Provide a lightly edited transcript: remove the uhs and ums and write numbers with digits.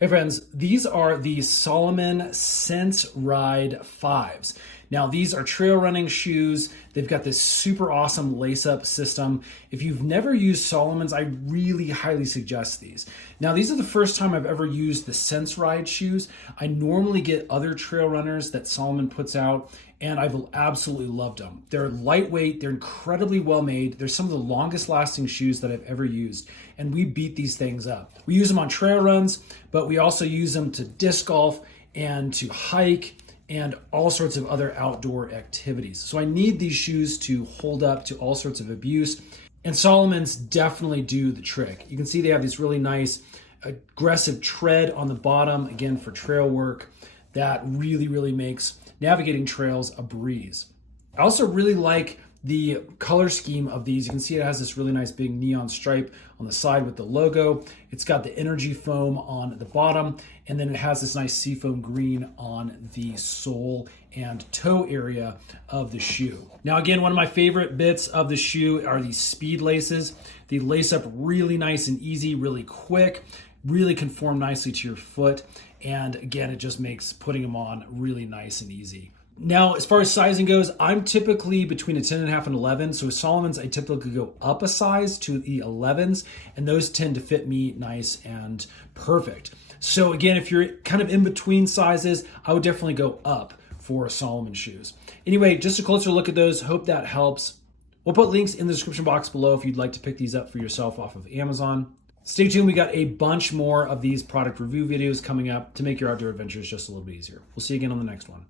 Hey friends, these are the Salomon Sense Ride 5s. Now these are trail running shoes. They've got this super awesome lace-up system. If you've never used Salomon's, I really highly suggest these. Now these are the first time I've ever used the Sense Ride shoes. I normally get other trail runners that Salomon puts out, and I've absolutely loved them. They're lightweight, they're incredibly well made. They're some of the longest lasting shoes that I've ever used, and we beat these things up. We use them on trail runs, but we also use them to disc golf and to hike and all sorts of other outdoor activities. So I need these shoes to hold up to all sorts of abuse, and Salomon's definitely do the trick. You can see they have this really nice aggressive tread on the bottom, again for trail work, that really makes navigating trails a breeze. I also really like the color scheme of these. You can see it has this really nice big neon stripe on the side with the logo. It's got the energy foam on the bottom, and then it has this nice seafoam green on the sole and toe area of the shoe. Now again, one of my favorite bits of the shoe are these speed laces. They lace up really nice and easy, really quick, really conform nicely to your foot. And again, it just makes putting them on really nice and easy. Now, as far as sizing goes, I'm typically between a 10.5 and 11. So with Salomon's, I typically go up a size to the 11s, and those tend to fit me nice and perfect. So again, if you're kind of in between sizes, I would definitely go up for Salomon shoes. Anyway, just a closer look at those. Hope that helps. We'll put links in the description box below if you'd like to pick these up for yourself off of Amazon. Stay tuned, we got a bunch more of these product review videos coming up to make your outdoor adventures just a little bit easier. We'll see you again on the next one.